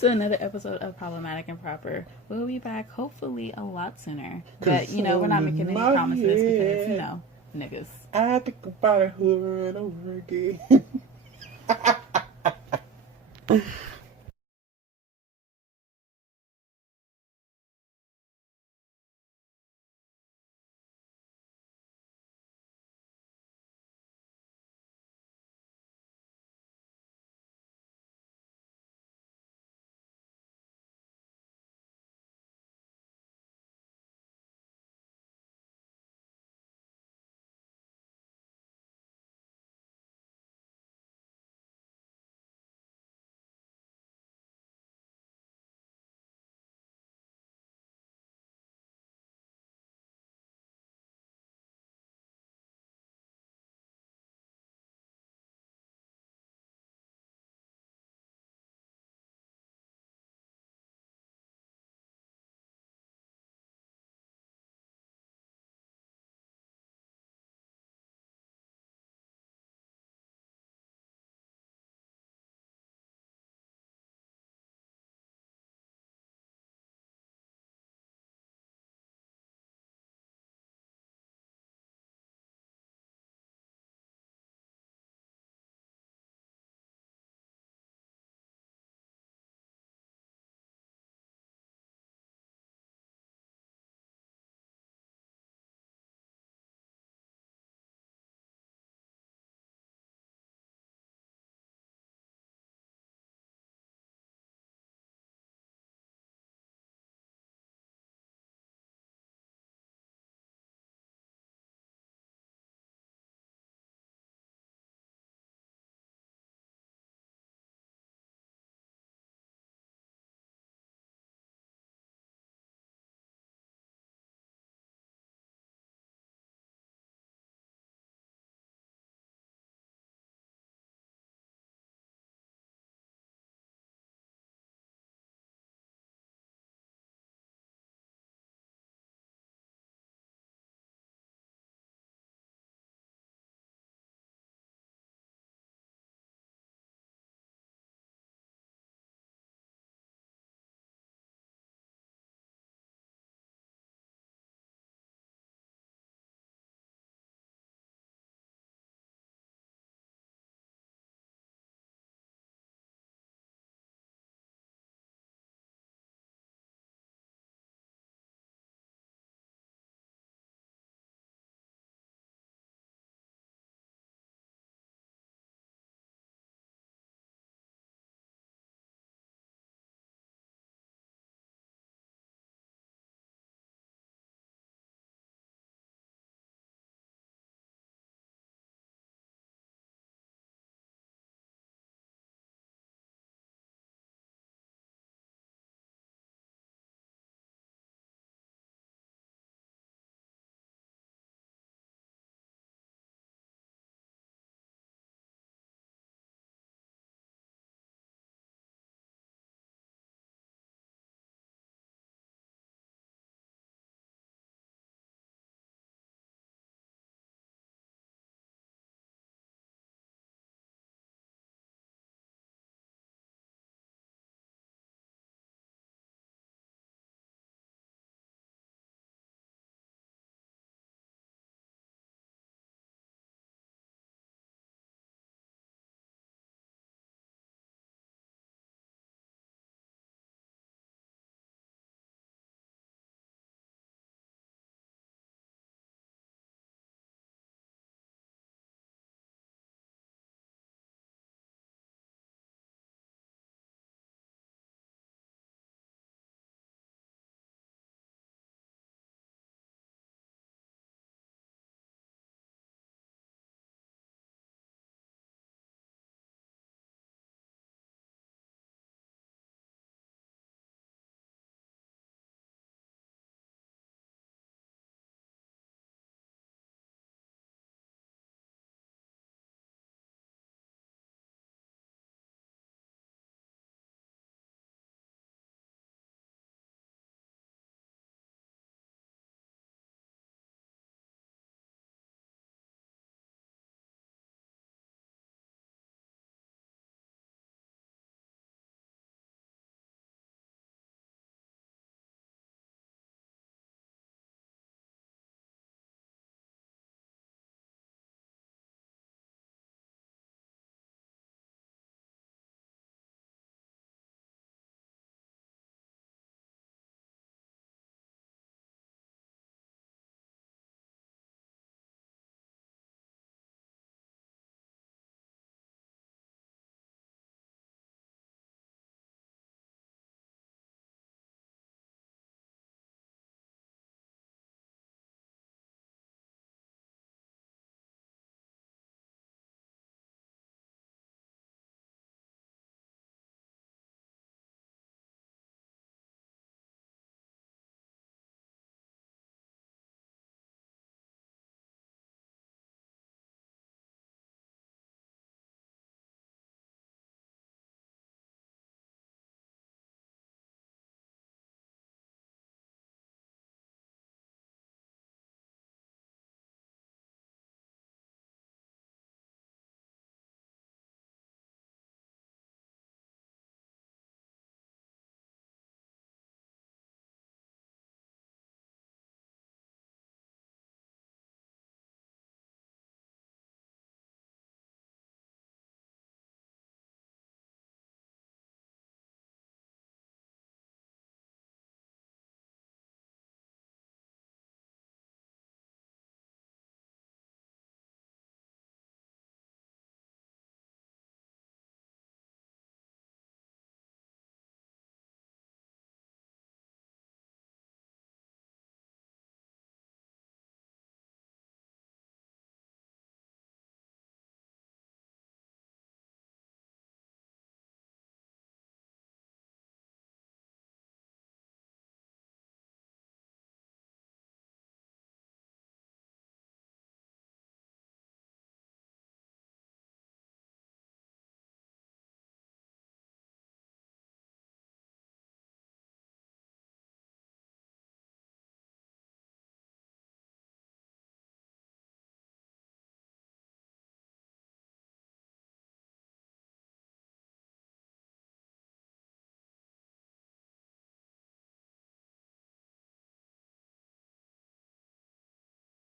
to another episode of Problematic and Proper. We'll be back hopefully a lot sooner. But, we're not making any promises because, niggas. I think about it over and over again.